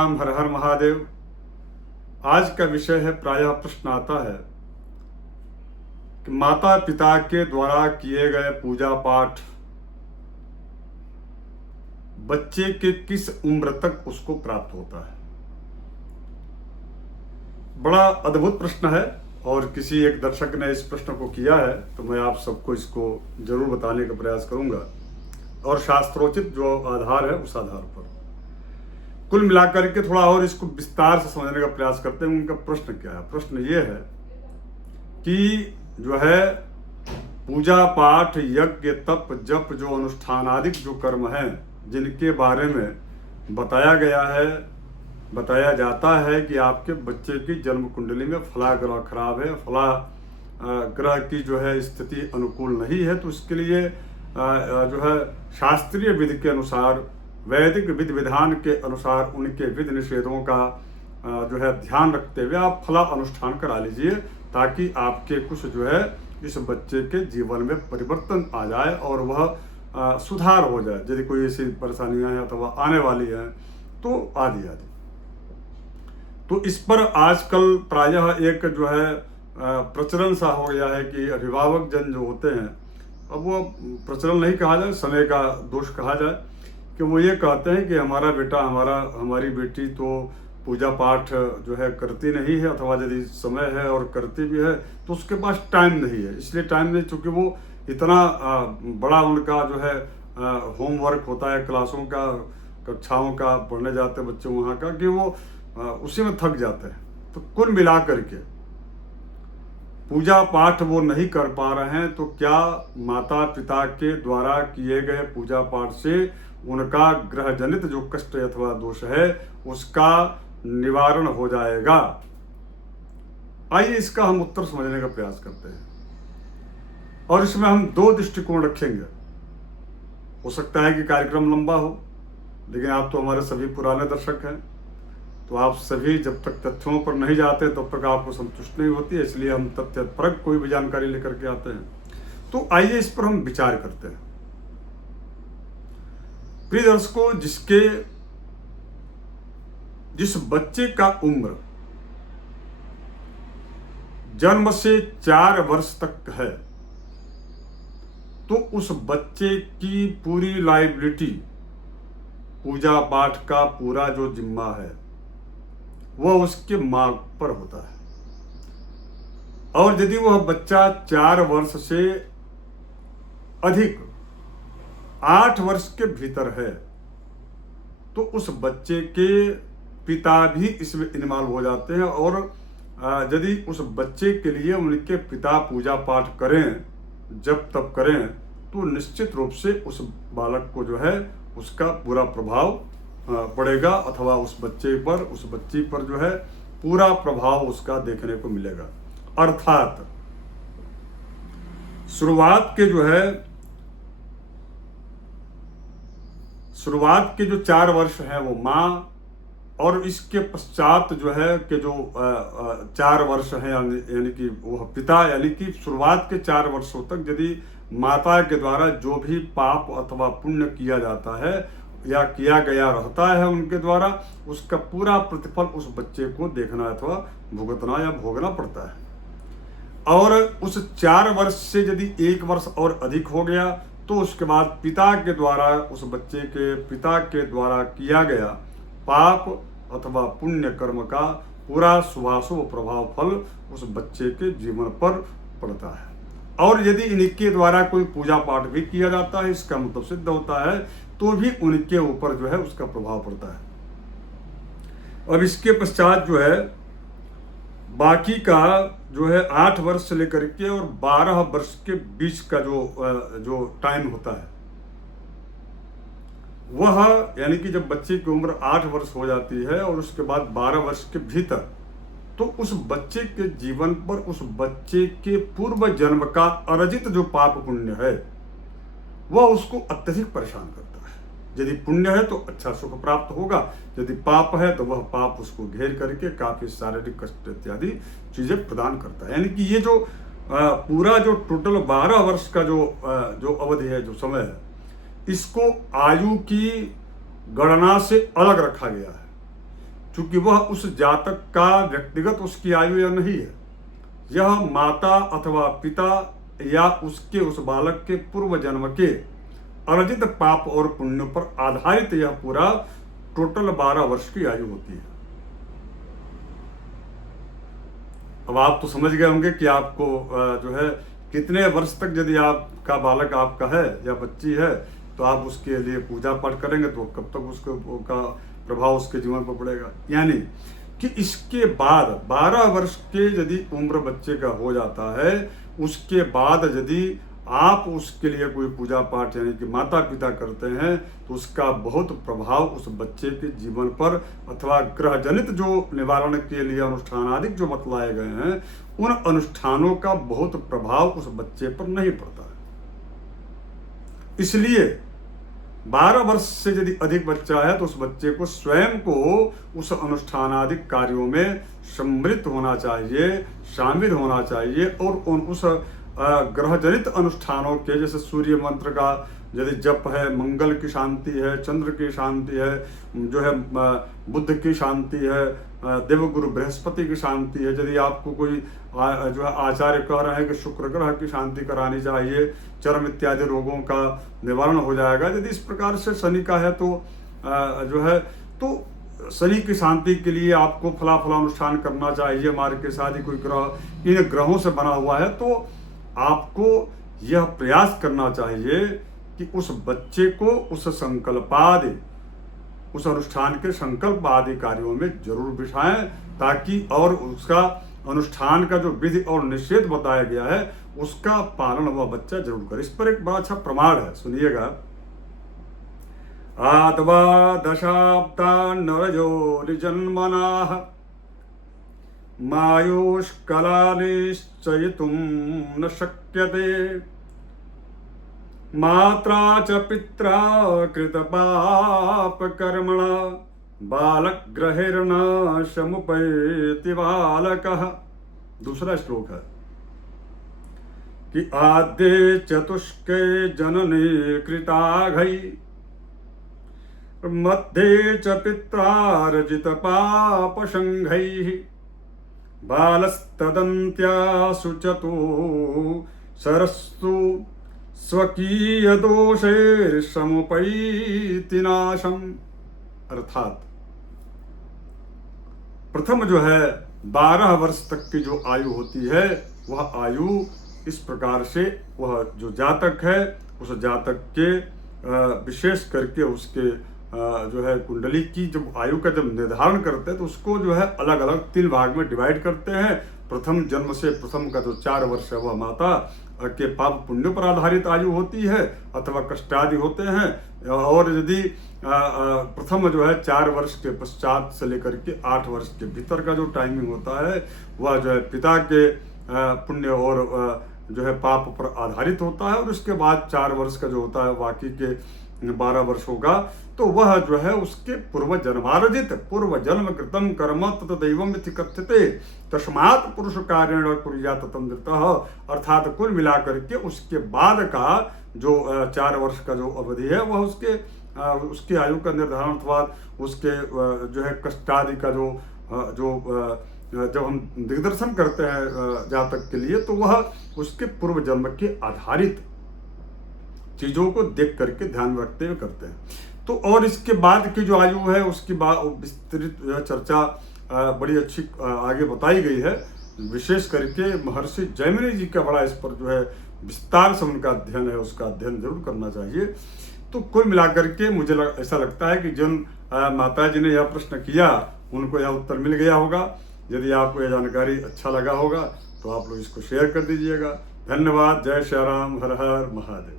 राम हर हर महादेव। आज का विषय है, प्रायः प्रश्न आता है कि माता पिता के द्वारा किए गए पूजा पाठ बच्चे के किस उम्र तक उसको प्राप्त होता है। बड़ा अद्भुत प्रश्न है और किसी एक दर्शक ने इस प्रश्न को किया है, तो मैं आप सबको इसको जरूर बताने का प्रयास करूंगा और शास्त्रोचित जो आधार है उस आधार पर कुल मिलाकर के थोड़ा और इसको विस्तार से समझने का प्रयास करते हैं। उनका प्रश्न क्या है? प्रश्न ये है कि जो है पूजा पाठ यज्ञ तप जप जो अनुष्ठानादिक जो कर्म हैं जिनके बारे में बताया जाता है कि आपके बच्चे की जन्म कुंडली में फला ग्रह खराब है, फला ग्रह की जो है स्थिति अनुकूल नहीं है, तो उसके लिए जो है शास्त्रीय विधि के अनुसार, वैदिक विधि विधान के अनुसार उनके विधि निषेधों का जो है ध्यान रखते हुए आप फला अनुष्ठान करा लीजिए, ताकि आपके कुछ जो है इस बच्चे के जीवन में परिवर्तन आ जाए और वह सुधार हो जाए। यदि कोई ऐसी परेशानियां हैं अथवा आने वाली हैं तो आदि आदि। तो इस पर आजकल प्रायः एक जो है प्रचलन सा हो गया है कि अभिभावक जन जो होते हैं, अब वो प्रचलन नहीं कहा जाए, समय का दोष कहा जाए, कि वो ये कहते हैं कि हमारा बेटा हमारी बेटी तो पूजा पाठ जो है करती नहीं है, अथवा यदि समय है और करती भी है तो उसके पास टाइम नहीं है। इसलिए टाइम नहीं, चूँकि वो इतना बड़ा उनका जो है होमवर्क होता है, क्लासों का, कक्षाओं का, पढ़ने जाते बच्चे वहाँ का, कि वो उसी में थक जाते हैं। तो कुल मिला करके पूजा पाठ वो नहीं कर पा रहे हैं, तो क्या माता पिता के द्वारा किए गए पूजा पाठ से उनका ग्रह जनित जो कष्ट अथवा दोष है उसका निवारण हो जाएगा? आइए इसका हम उत्तर समझने का प्रयास करते हैं और इसमें हम दो दृष्टिकोण रखेंगे। हो सकता है कि कार्यक्रम लंबा हो, लेकिन आप तो हमारे सभी पुराने दर्शक हैं, तो आप सभी जब तक तथ्यों पर नहीं जाते तब तक आपको संतुष्ट नहीं होती है, इसलिए हम तथ्य परक कोई भी जानकारी लेकर के आते हैं। तो आइए इस पर हम विचार करते हैं। प्रिय दर्शकों, जिस बच्चे का उम्र जन्म से 4 वर्ष तक है, तो उस बच्चे की पूरी लायबिलिटी, पूजा पाठ का पूरा जो जिम्मा है वह उसके मां पर होता है। और यदि वह बच्चा 4 वर्ष से अधिक 8 वर्ष के भीतर है, तो उस बच्चे के पिता भी इसमें इन्वॉल्व हो जाते हैं। और यदि उस बच्चे के लिए उनके पिता पूजा पाठ करें, जब तब करें, तो निश्चित रूप से उस बालक को जो है उसका बुरा प्रभाव पड़ेगा, अथवा उस बच्ची पर जो है पूरा प्रभाव उसका देखने को मिलेगा। अर्थात शुरुआत के जो 4 वर्ष है वो माँ, और इसके पश्चात जो है कि जो 4 वर्ष है यानी कि वह पिता, यानी कि शुरुआत के 4 वर्षों तक यदि माता के द्वारा जो भी पाप अथवा पुण्य किया जाता है या किया गया रहता है उनके द्वारा, उसका पूरा प्रतिफल उस बच्चे को देखना अथवा भुगतना या भोगना पड़ता है। और उस 4 वर्ष से यदि 1 वर्ष और अधिक हो गया, तो उसके बाद पिता के द्वारा, उस बच्चे के पिता के द्वारा किया गया पाप अथवा पुण्य कर्म का पूरा शुभाशुभ प्रभाव फल उस बच्चे के जीवन पर पड़ता है। और यदि इनके द्वारा कोई पूजा पाठ भी किया जाता है, इसका मतलब सिद्ध होता है, तो भी उनके ऊपर जो है उसका प्रभाव पड़ता है। अब इसके पश्चात जो है बाकी का जो है 8 वर्ष से लेकर के और 12 वर्ष के बीच का जो टाइम होता है, वह यानी कि जब बच्चे की उम्र 8 वर्ष हो जाती है और उसके बाद 12 वर्ष के भीतर, तो उस बच्चे के जीवन पर उस बच्चे के पूर्व जन्म का अर्जित जो पाप पुण्य है वह उसको अत्यधिक परेशान करता है। यदि पुण्य है तो अच्छा सुख प्राप्त होगा, यदि पाप है तो वह पाप उसको घेर करके काफी शारीरिक कष्ट इत्यादि चीजें प्रदान करता है। यानी कि ये जो पूरा जो टोटल 12 वर्ष का जो अवधि है, जो समय है, इसको आयु की गणना से अलग रखा गया है। चूंकि वह उस जातक का व्यक्तिगत उसकी आयु या नहीं है, यह माता अथवा पिता या उसके उस बालक के पूर्व जन्म के अर्जित पाप और पुण्य पर आधारित यह पूरा टोटल 12 वर्ष की आयु होती है। अब आप तो समझ गए होंगे कि आपको जो है कितने वर्ष तक यदि आपका बालक आपका है या बच्ची है तो आप उसके लिए पूजा पाठ करेंगे तो कब तक उसको का प्रभाव उसके जीवन पर पड़ेगा। यानी कि इसके बाद 12 वर्ष के यदि उम्र बच्चे का हो जाता है, उसके बाद यदि आप उसके लिए कोई पूजा पाठ यानी कि माता पिता करते हैं तो उसका बहुत प्रभाव उस बच्चे के जीवन पर अथवा ग्रह जनित जो निवारण के लिए अनुष्ठान आदि जो बतलाए गए हैं उन अनुष्ठानों का बहुत प्रभाव उस बच्चे पर नहीं पड़ता है। इसलिए 12 वर्ष से यदि अधिक बच्चा है तो उस बच्चे को स्वयं को उस अनुष्ठानादिक कार्यों में सम्मिलित होना चाहिए, शामिल होना चाहिए और उस ग्रह जनित अनुष्ठानों के जैसे सूर्य मंत्र का यदि जप है, मंगल की शांति है, चंद्र की शांति है, जो है बुद्ध की शांति है, देवगुरु बृहस्पति की शांति है, यदि आपको कोई जो है आचार्य कह रहे हैं कि शुक्र ग्रह की शांति करानी चाहिए, चर्म इत्यादि रोगों का निवारण हो जाएगा, यदि इस प्रकार से शनि का है तो जो है तो शनि की शांति के लिए आपको फला अनुष्ठान करना चाहिए। मार्ग के साथ ही कोई ग्रह इन ग्रहों से बना हुआ है तो आपको यह प्रयास करना चाहिए कि उस बच्चे को उस संकल्पादि उस अनुष्ठान के संकल्प आदि कार्यों में जरूर बिठाएं ताकि और उसका अनुष्ठान का जो विधि और निषेध बताया गया है उसका पालन वह बच्चा जरूर करे। इस पर एक बड़ा अच्छा प्रमाण है, सुनिएगा। आत्वा दशाब्दा नरजो निजन्मनाः मायुष्कलानिश्चयितुं न शक्यते मात्रा च पित्रा कृतपापकर्मणा बालग्रहेर्न समुपैति बालकः। दूसरा श्लोक है कि आद्ये चतुष्के जनने कृताघै मध्ये च पित्रार्जित पापसंघैः बालस्तदन्त्यासु चतु सरस्तु स्वकीय दोषैर्समुपैति नाशम। अर्थात प्रथम जो है 12 वर्ष तक की जो आयु होती है वह आयु इस प्रकार से वह जो जातक है उस जातक के विशेष करके उसके जो है कुंडली की जब आयु का जब निर्धारण करते हैं तो उसको जो है अलग अलग 3 भाग में डिवाइड करते हैं। प्रथम जन्म से प्रथम का जो 4 वर्ष है वह माता के पाप पुण्य पर आधारित आयु होती है अथवा कष्ट आदि होते हैं। और यदि प्रथम जो है 4 वर्ष के पश्चात से लेकर के 8 वर्ष के भीतर का जो टाइमिंग होता है वह जो है पिता के पुण्य और जो है पाप पर आधारित होता है। और उसके बाद 4 वर्ष का जो होता है बाकी के 12 वर्ष होगा तो वह जो है उसके पूर्व जन्मार्जित पूर्व जन्म कृतम कर्म ततदैवम इति कथ्यते तस्मात् पुरुष कार्येण कुर्यात् ततन्द्रितः। अर्थात कुल मिलाकर के उसके बाद का जो 4 वर्ष का जो अवधि है वह उसकी आयु का निर्धारण अथवा उसके जो है कष्टादि का जो जब हम दिग्दर्शन करते हैं जातक के लिए तो वह उसके पूर्व जन्म के आधारित चीजों को देख करके ध्यान रखते हुए करते हैं। तो और इसके बाद की जो आयु है उसकी विस्तृत चर्चा बड़ी अच्छी आगे बताई गई है। विशेष करके महर्षि जैमिनी जी का बड़ा इस पर जो है विस्तार से उनका अध्ययन है, उसका अध्ययन जरूर करना चाहिए। तो कुल मिलाकर के मुझे ऐसा लगता है कि जिन माता जी ने यह प्रश्न किया उनको यह उत्तर मिल गया होगा। यदि आपको यह जानकारी अच्छा लगा होगा तो आप लोग इसको शेयर कर दीजिएगा। धन्यवाद। जय श्री राम। हर हर महादेव।